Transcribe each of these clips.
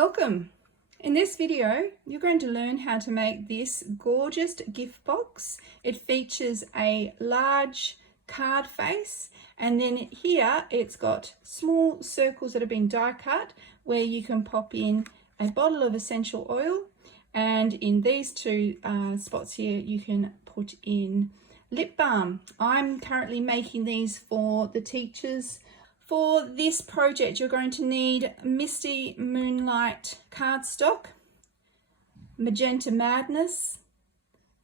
Welcome! In this video you're going to learn how to make this gorgeous gift box. It features a large card face, and then here it's got small circles that have been die cut where you can pop in a bottle of essential oil, and in these two spots here you can put in lip balm. I'm currently making these for the teachers. For this project, you're going to need Misty Moonlight cardstock, Magenta Madness,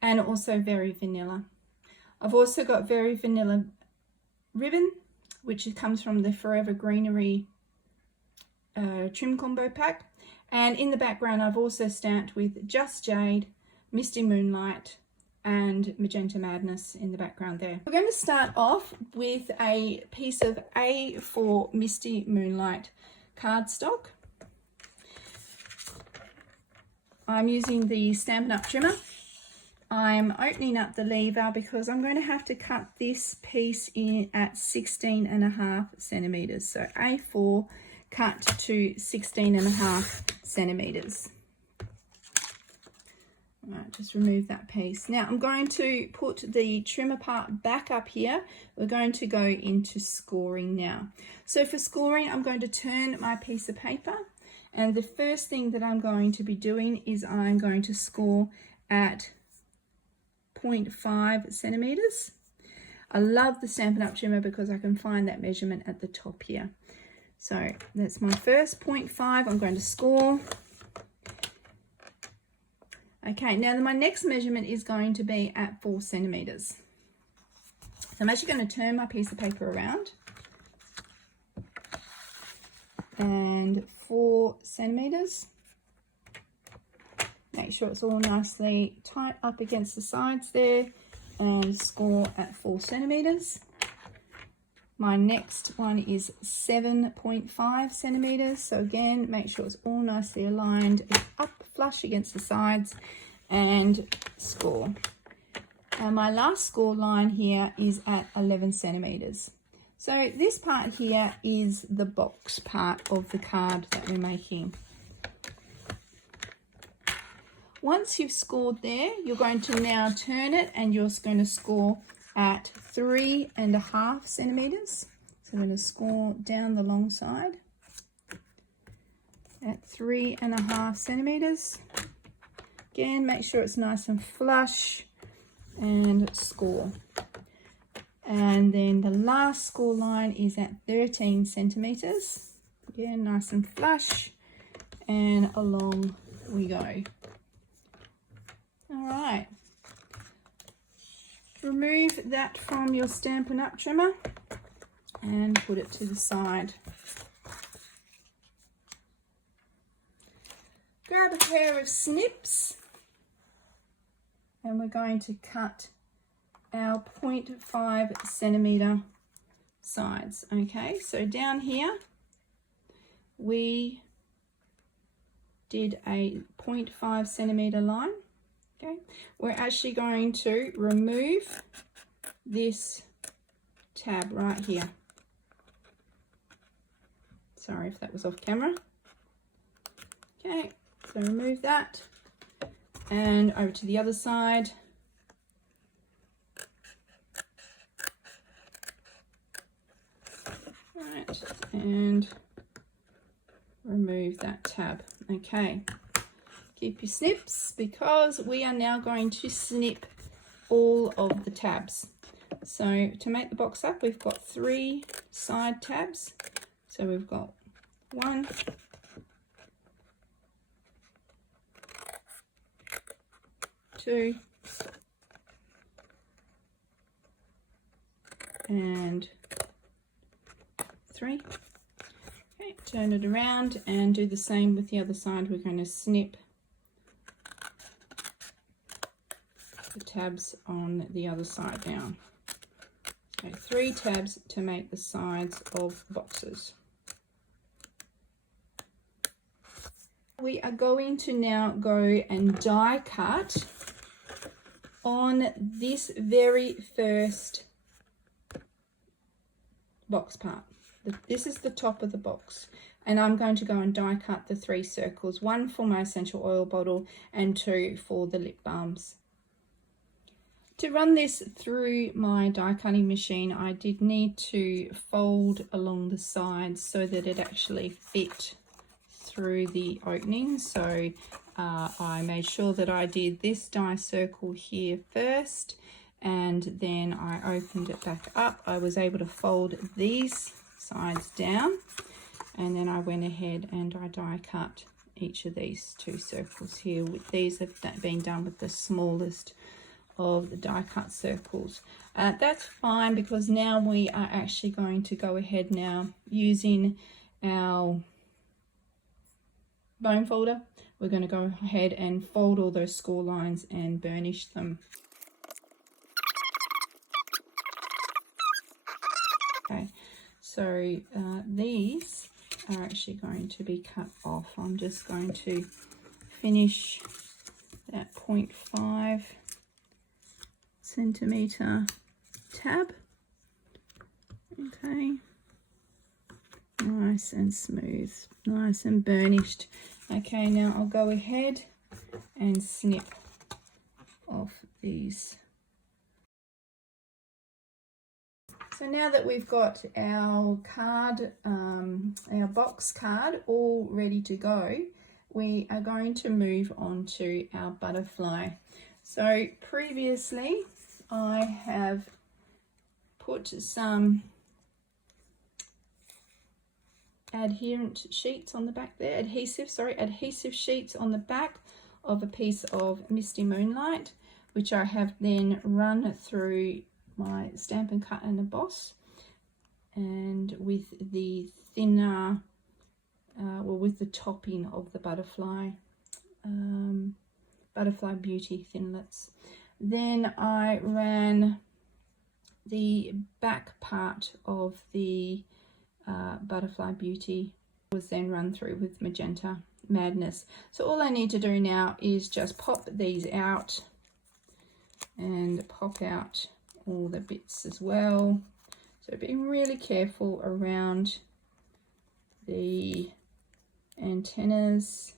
and also Very Vanilla. I've also got Very Vanilla ribbon, which comes from the Forever Greenery trim combo pack. And in the background, I've also stamped with Just Jade, Misty Moonlight, and Magenta Madness in the background there. We're going to start off with a piece of A4 Misty Moonlight cardstock. I'm using the Stampin' Up! Trimmer. I'm opening up the lever because I'm going to have to cut this piece in at 16.5 centimeters. So A4 cut to 16.5 centimeters. Alright, just remove that piece. Now I'm going to put the trimmer part back up here. We're going to go into scoring now. So for scoring, I'm going to turn my piece of paper, and the first thing that I'm going to be doing is I'm going to score at 0.5 centimeters. I love the Stampin' Up! Trimmer because I can find that measurement at the top here. So that's my first 0.5. I'm going to score. Okay, now my next measurement is going to be at 4 centimeters. So I'm actually going to turn my piece of paper around, and 4 centimeters. Make sure it's all nicely tight up against the sides there, and score at 4 centimeters. My next one is 7.5 centimeters. So again, make sure it's all nicely aligned, up flush against the sides, and score. And my last score line here is at 11 centimeters. So this part here is the box part of the card that we're making. Once you've scored there, you're going to now turn it, and you're going to score at 3.5 centimeters. So I'm going to score down the long side at 3.5 centimeters. Again, make sure it's nice and flush, and score. And then the last score line is at 13 centimeters. Again, nice and flush, and along we go. All right. Remove that from your Stampin' Up! Trimmer and put it to the side. Grab a pair of snips, and we're going to cut our 0.5 centimeter sides. Okay, so down here we did a 0.5 centimeter line. Okay, we're actually going to remove this tab right here. Sorry if that was off camera. Okay, so remove that, and over to the other side. Right, and remove that tab. Okay. Keep your snips, because we are now going to snip all of the tabs. So to make the box up, we've got 3 side tabs. So we've got 1, 2, and 3. Okay, turn it around and do the same with the other side. We're going to snip the tabs on the other side now. So 3 tabs to make the sides of the boxes. We are going to now go and die cut on this very first box part. this is the top of the box, and I'm going to go and die cut the 3 circles, 1 for my essential oil bottle and 2 for the lip balms. To run this through my die cutting machine, I did need to fold along the sides so that it actually fit through the opening. So I made sure that I did this die circle here first, and then I opened it back up. I was able to fold these sides down, and then I went ahead and I die cut each of these 2 circles here. These have been done with the smallest of the die cut circles. That's fine, because now we are actually going to go ahead now using our bone folder. We're going to go ahead and fold all those score lines and burnish them. Okay, so these are actually going to be cut off. I'm just going to finish that 0.5 centimeter tab. Okay, nice and smooth, nice and burnished. Okay, now I'll go ahead and snip off these. So now that we've got our card, our box card all ready to go, we are going to move on to our butterfly. So previously I have put some adherent sheets on the back there, adhesive sheets on the back of a piece of Misty Moonlight, which I have then run through my Stampin' Cut and Emboss, and with the thinner, with the topping of the butterfly, Butterfly Beauty thinlits. Then I ran the back part of the Butterfly Beauty, was then run through with Magenta Madness. So all I need to do now is just pop these out and pop out all the bits as well. So be really careful around the antennas.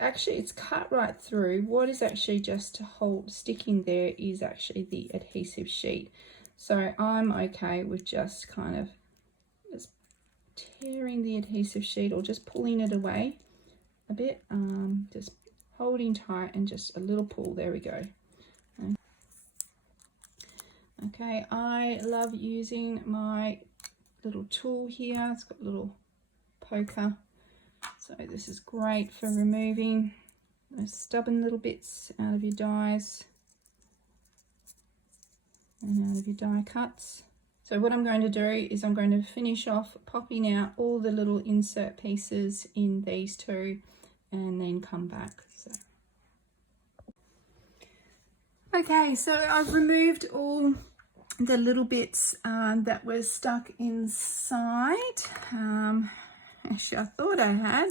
Actually, it's cut right through. What is actually just sticking there is actually the adhesive sheet. So I'm okay with just kind of just tearing the adhesive sheet or just pulling it away a bit, just holding tight and just a little pull. There we go. Okay, I love using my little tool here. It's got a little poker. So this is great for removing those stubborn little bits out of your dies and out of your die cuts. So what I'm going to do is I'm going to finish off popping out all the little insert pieces in these 2 and then come back. Okay, so I've removed all the little bits that were stuck inside. Actually, I thought I had,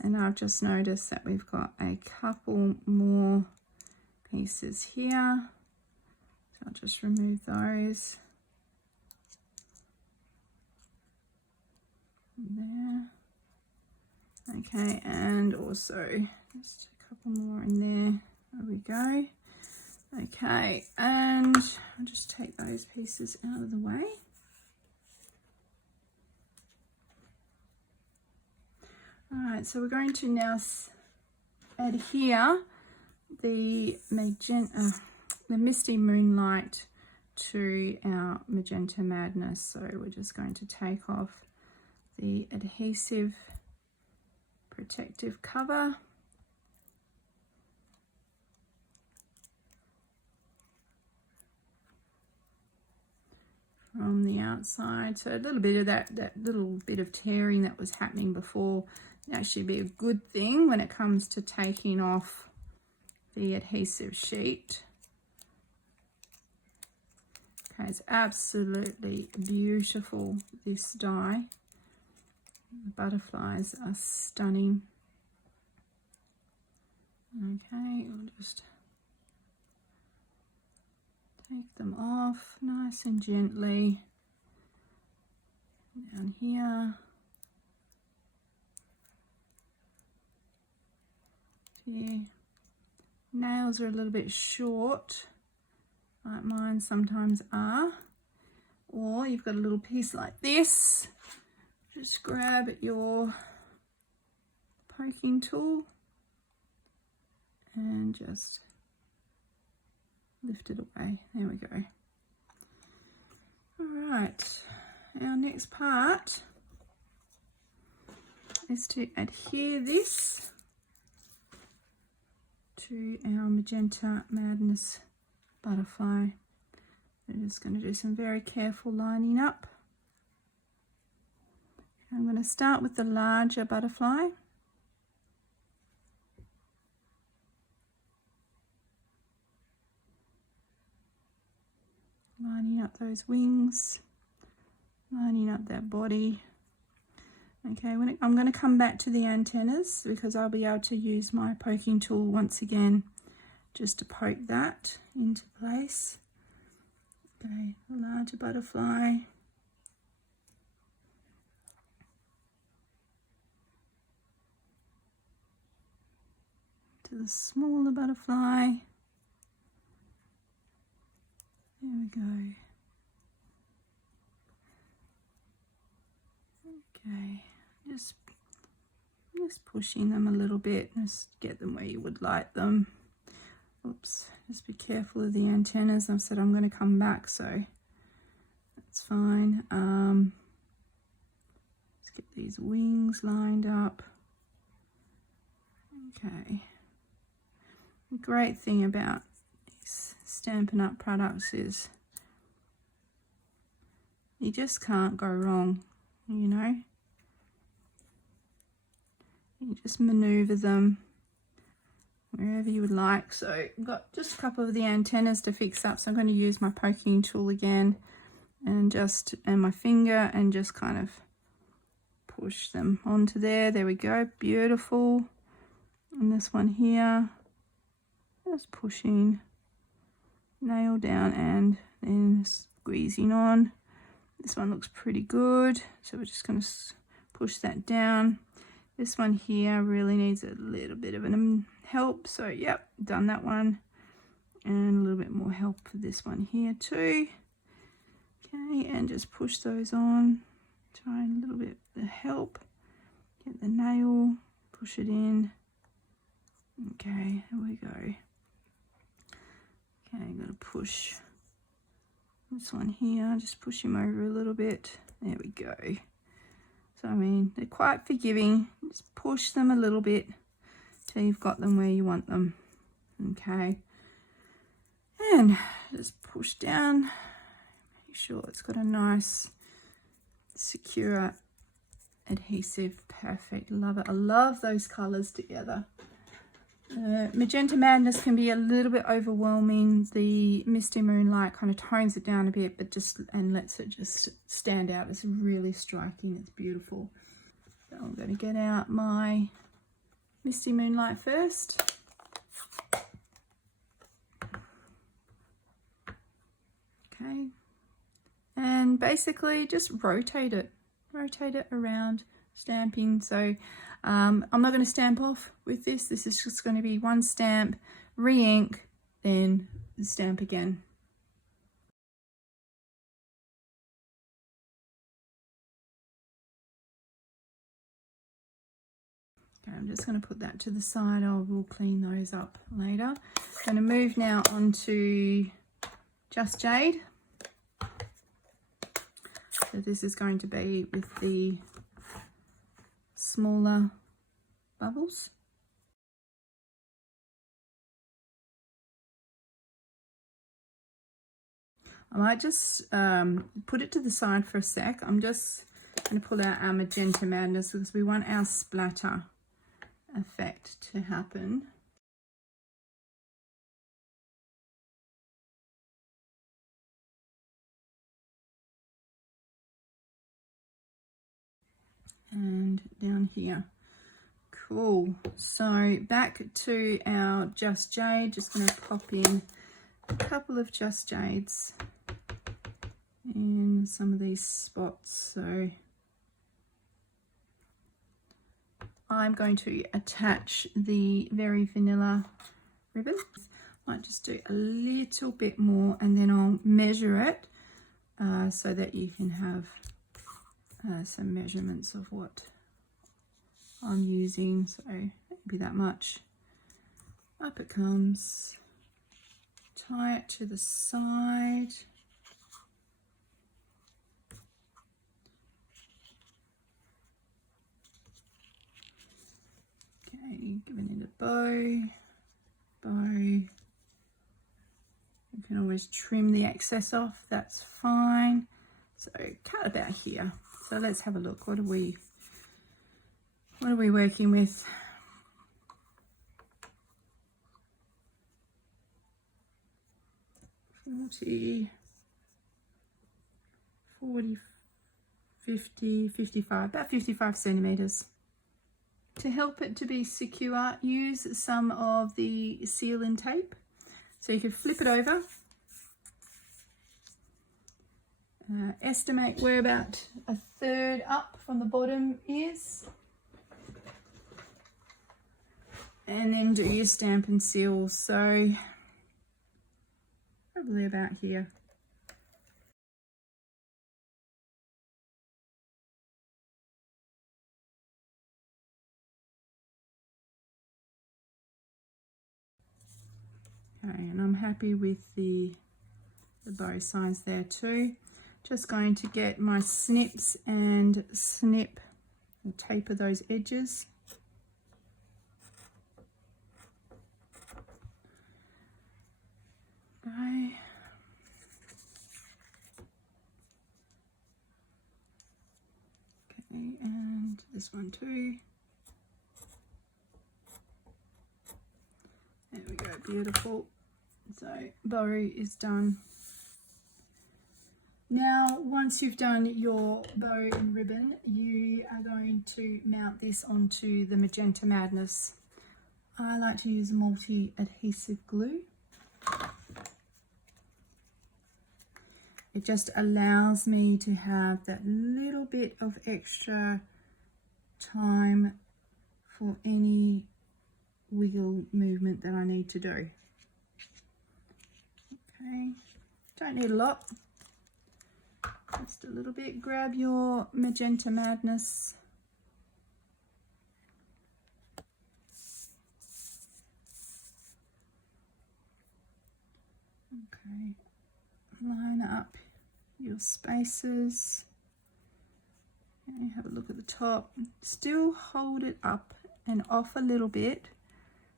and I've just noticed that we've got a couple more pieces here. So I'll just remove those. There. Okay, and also just a couple more in there. There we go. Okay, and I'll just take those pieces out of the way. All right, so we're going to now adhere the Misty Moonlight to our Magenta Madness. So we're just going to take off the adhesive protective cover. From the outside, so a little bit of that little bit of tearing that was happening before can actually be a good thing when it comes to taking off the adhesive sheet. Okay, it's absolutely beautiful, this die. The butterflies are stunning. Okay, I'll just take them off nice and gently. down here. Here. Nails are a little bit short, like mine sometimes are. Or you've got a little piece like this. Just grab your poking tool and just lift it away. There we go. All right, our next part is to adhere this to our Magenta Madness butterfly. I'm just going to do some very careful lining up. I'm going to start with the larger butterfly. Lining up those wings, lining up that body. Okay, I'm going to come back to the antennas because I'll be able to use my poking tool once again just to poke that into place. Okay, the larger butterfly. To the smaller butterfly. There we go. Okay, just pushing them a little bit, just get them where you would like them. Oops, just be careful of the antennas. I've said I'm going to come back, so that's fine. Let's get these wings lined up. Okay. The great thing about these Stampin' Up products is you just can't go wrong, you know. You just maneuver them wherever you would like. So I've got just a couple of the antennas to fix up, so I'm going to use my poking tool again and my finger and just kind of push them onto there. There we go, beautiful. And this one here, just pushing, nail down and then squeezing on. This one looks pretty good, so we're just going to push that down. This one here really needs a little bit of help, so yep, done that one. And a little bit more help for this one here too. Okay, and just push those on. Try a little bit of help. Get the nail, push it in. Okay, here we go. Okay, I'm going to push this one here, just push him over a little bit. There we go. So, I mean, they're quite forgiving. Just push them a little bit till you've got them where you want them. Okay. And just push down. Make sure it's got a nice, secure adhesive. Perfect. Love it. I love those colours together. Magenta Madness can be a little bit overwhelming. The Misty Moonlight kind of tones it down a bit, but and lets it just stand out. It's really striking. It's beautiful. So I'm going to get out my Misty Moonlight first. Okay, and basically just rotate it around, stamping. So I'm not going to stamp off with this. This is just going to be one stamp, re-ink, then stamp again. Okay, I'm just going to put that to the side. I will clean those up later. I'm going to move now on to Just Jade. So this is going to be with the smaller bubbles. I might just put it to the side for a sec. I'm just going to pull out our Magenta Madness because we want our splatter effect to happen. And down here. Cool. So back to our Just Jade. Just going to pop in a couple of Just Jades in some of these spots. So I'm going to attach the Very Vanilla ribbon. Might just do a little bit more, and then I'll measure it so that you can have some measurements of what I'm using. So maybe that much. Up it comes. Tie it to the side. Okay, giving it a bow. You can always trim the excess off, that's fine. So cut about here. So let's have a look. What are we working with? 40, 50, 55, about 55 centimeters. To help it to be secure, use some of the seal-in tape. So you can flip it over, estimate where about a third up from the bottom is, and then do your stamp and seal. So probably about here. Okay, and I'm happy with the bow size there too. Just going to get my snips and snip and taper those edges. Okay. Okay, and this one too. There we go, beautiful. So bow is done. Now, once you've done your bow and ribbon, you are going to mount this onto the Magenta Madness. I like to use multi-adhesive glue. It just allows me to have that little bit of extra time for any wiggle movement that I need to do. Okay, don't need a lot, just a little bit. Grab your Magenta Madness. Okay, line up your spaces. Okay, have a look at the top. Still hold it up and off a little bit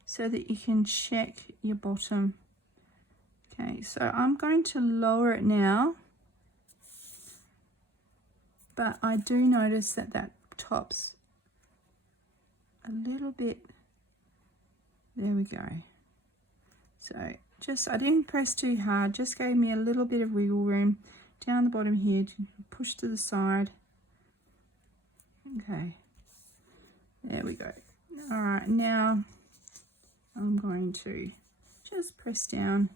so that you can check your bottom. Okay, so I'm going to lower it now, but I do notice that that top's a little bit, there we go. So just, I didn't press too hard, just gave me a little bit of wiggle room down the bottom here to push to the side. Okay, there we go. All right, now I'm going to just press down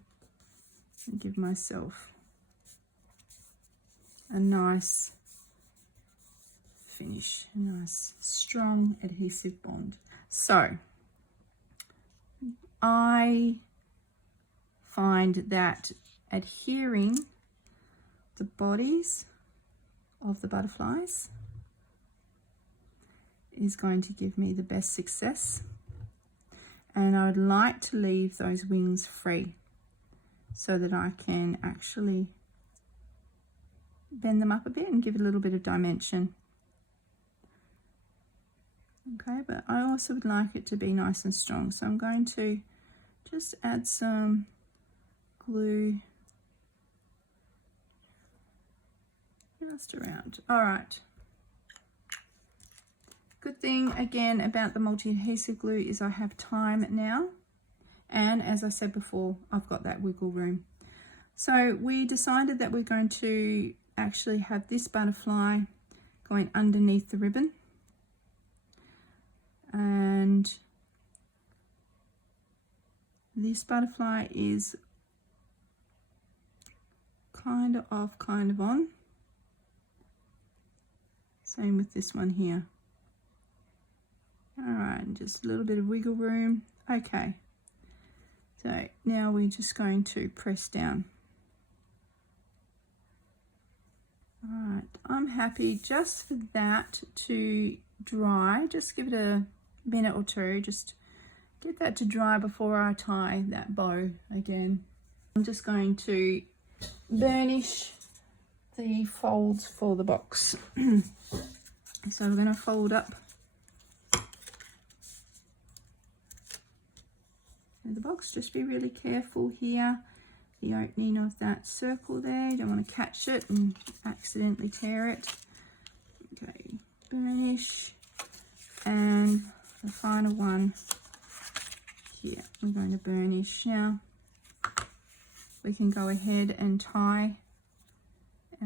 and give myself a nice finish, a nice strong adhesive bond. So I find that adhering the bodies of the butterflies is going to give me the best success, and I would like to leave those wings free so that I can actually bend them up a bit and give it a little bit of dimension. Okay, but I also would like it to be nice and strong, so I'm going to just add some glue just around. All right. Good thing again about the multi-adhesive glue is I have time now, and as I said before, I've got that wiggle room. So we decided that we're going to actually have this butterfly going underneath the ribbon, and this butterfly is kind of off, kind of on. Same with this one here. right, just a little bit of wiggle room. Okay, so now we're just going to press down. All right, I'm happy just for that to dry. Just give it a minute or two, just get that to dry before I tie that bow again. I'm just going to burnish the folds for the box. So we're going to fold up the box. Just be really careful here, the opening of that circle there. You don't want to catch it and accidentally tear it. Okay, burnish, and the final one here, we're going to burnish. Now we can go ahead and tie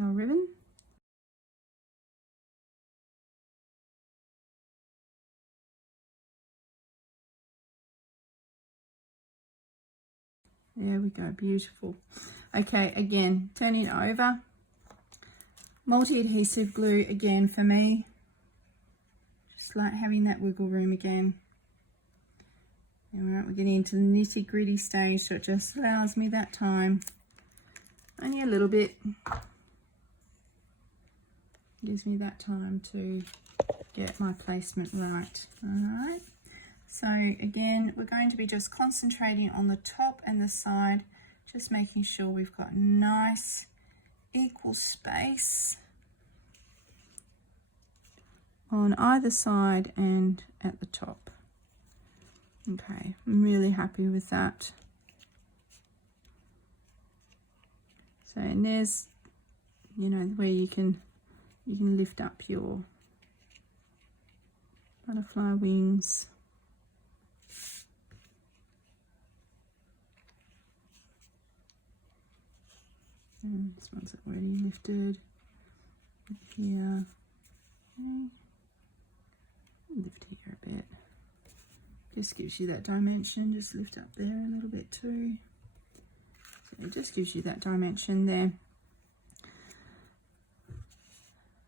our ribbon. There we go, beautiful. Okay, again, turning it over. Multi-adhesive glue again for me. Just like having that wiggle room again. All right, we're getting into the nitty-gritty stage, so it just allows me that time. Only a little bit. Gives me that time to get my placement right. All right. So again, we're going to be just concentrating on the top and the side, just making sure we've got nice equal space on either side and at the top. Okay, I'm really happy with that. So, and there's, you know, where you can lift up your butterfly wings. And this one's already lifted. Here. Okay. Lift here a bit. Just gives you that dimension. Just lift up there a little bit too. So it just gives you that dimension there.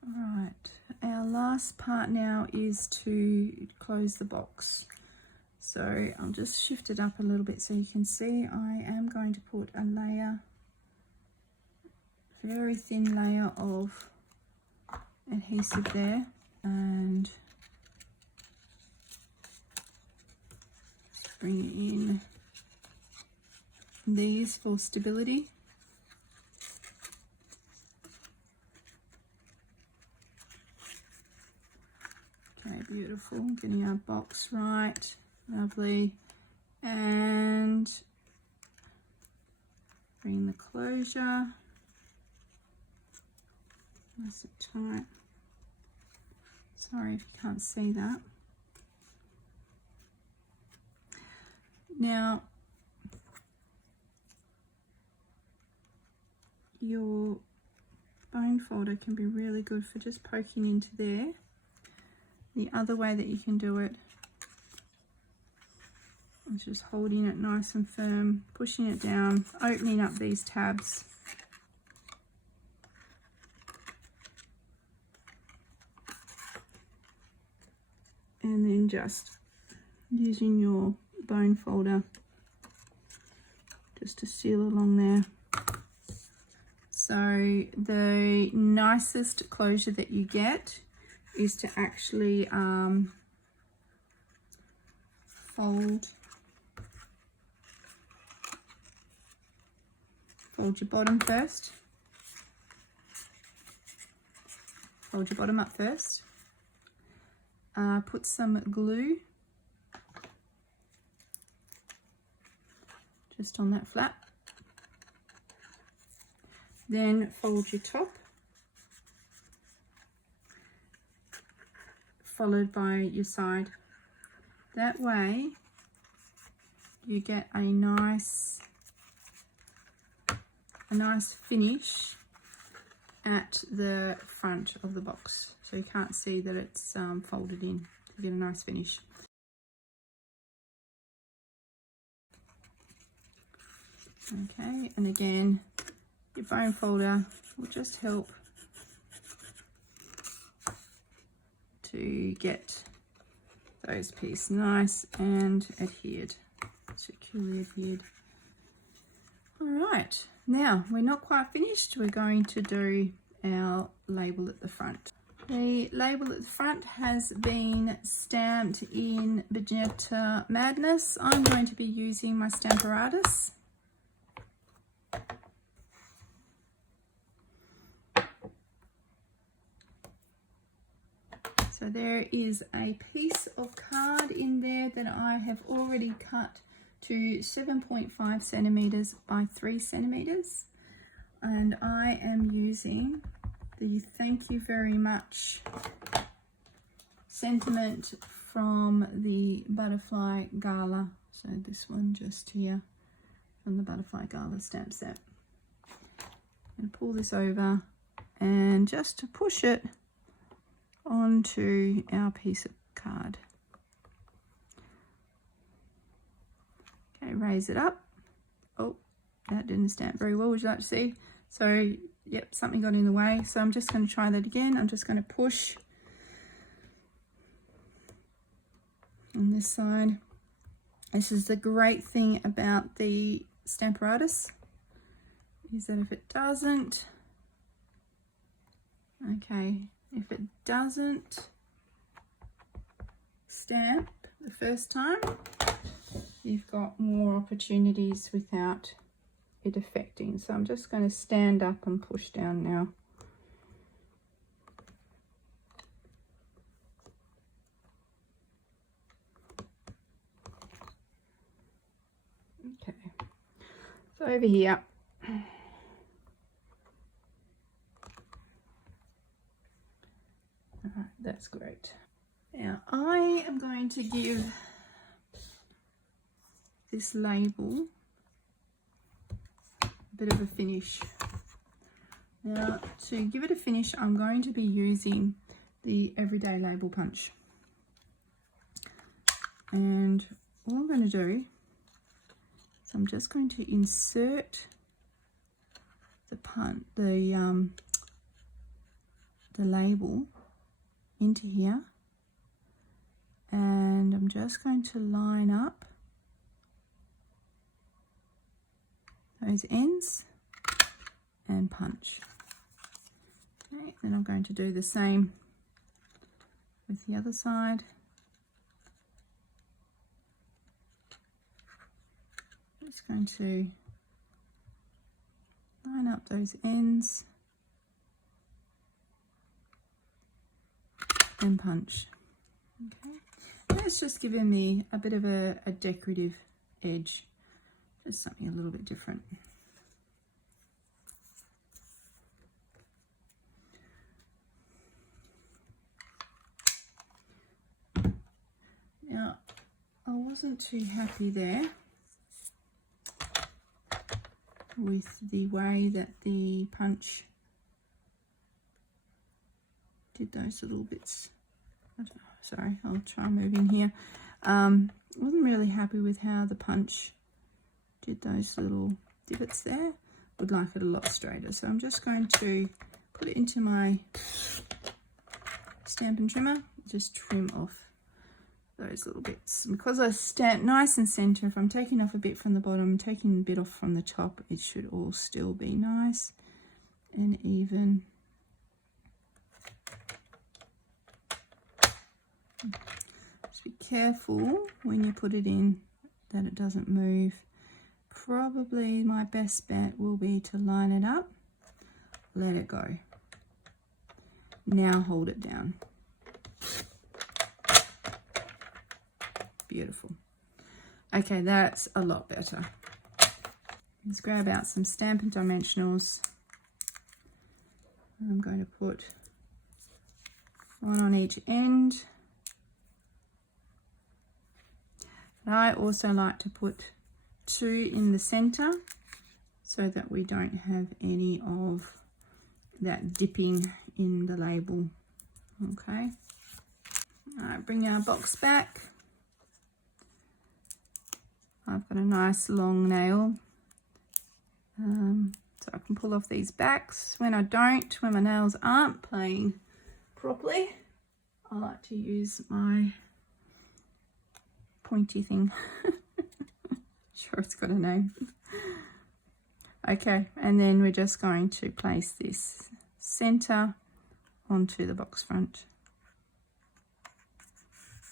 Alright, our last part now is to close the box. So I'll just shift it up a little bit so you can see. I am going to put a layer, very thin layer of adhesive there, and just bring it in these for stability. Okay, beautiful. Getting our box right, lovely, and bring the closure. Nice and tight. Sorry if you can't see that. Now, your bone folder can be really good for just poking into there. The other way that you can do it is just holding it nice and firm, pushing it down, opening up these tabs. And then just using your bone folder just to seal along there. So the nicest closure that you get is to actually fold your bottom first. Fold your bottom up first. Put some glue just on that flap. Then fold your top, followed by your side. That way you get a nice finish at the front of the box, so you can't see that it's folded in. You get a nice finish. Okay, and again, your bone folder will just help to get those pieces nice and adhered, securely adhered. All right, now we're not quite finished. We're going to do our label at the front. The label at the front has been stamped in Magenta Madness. I'm going to be using my Stamparatus. So there is a piece of card in there that I have already cut to 7.5 centimeters by 3 centimeters. And I am using the thank you very much sentiment from the Butterfly Gala. So this one just here from the Butterfly Gala stamp set. And pull this over and just to push it onto our piece of card. Okay, raise it up. Oh, that didn't stamp very well, would you like to see? So, yep, something got in the way. So I'm just going to try that again. I'm just going to push on this side. This is the great thing about the Stamparatus, is that if it doesn't, okay, if it doesn't stamp the first time, you've got more opportunities without it affecting. So I'm just going to stand up and push down now. Okay, so over here, alright, that's great. Now I am going to give this label a bit of a finish. Now to give it a finish, I'm going to be using the Everyday Label Punch. And all I'm going to do is I'm just going to insert the label into here, and I'm just going to line up those ends and punch. Okay, then I'm going to do the same with the other side. Just going to line up those ends and punch. Okay, and that's just giving me a bit of a decorative edge, just something a little bit different. Now, I wasn't too happy there with the way that the punch did those little bits. Sorry, I'll try moving here. Wasn't really happy with how the punch did those little divots there. Would like it a lot straighter. So I'm just going to put it into my Stampin' Trimmer, just trim off those little bits. Because I stamp nice and center, if I'm taking off a bit from the bottom, taking a bit off from the top, it should all still be nice and even. Just be careful when you put it in that it doesn't move. Probably my best bet will be to line it up, let it go. Now hold it down. Beautiful. Okay, that's a lot better. Let's grab out some Stampin' Dimensionals. I'm going to put one on each end. And I also like to put 2 in the center so that we don't have any of that dipping in the label. Okay. All right, bring our box back. I've got a nice long nail, so I can pull off these backs. When I don't, when my nails aren't playing properly, I like to use my pointy thing. Sure, it's got a name. Okay, and then we're just going to place this center onto the box front.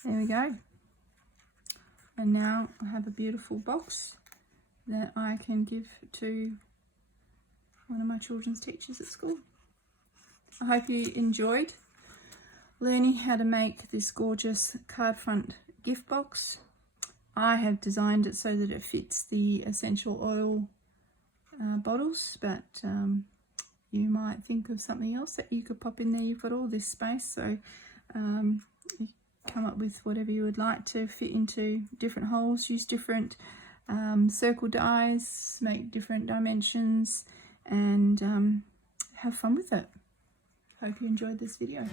There we go. And now I have a beautiful box that I can give to one of my children's teachers at school. I hope you enjoyed learning how to make this gorgeous card front gift box. I have designed it so that it fits the essential oil bottles, but you might think of something else that you could pop in there. You've got all this space, so you come up with whatever you would like to fit into different holes. Use different circle dies, make different dimensions, and have fun with it. Hope you enjoyed this video.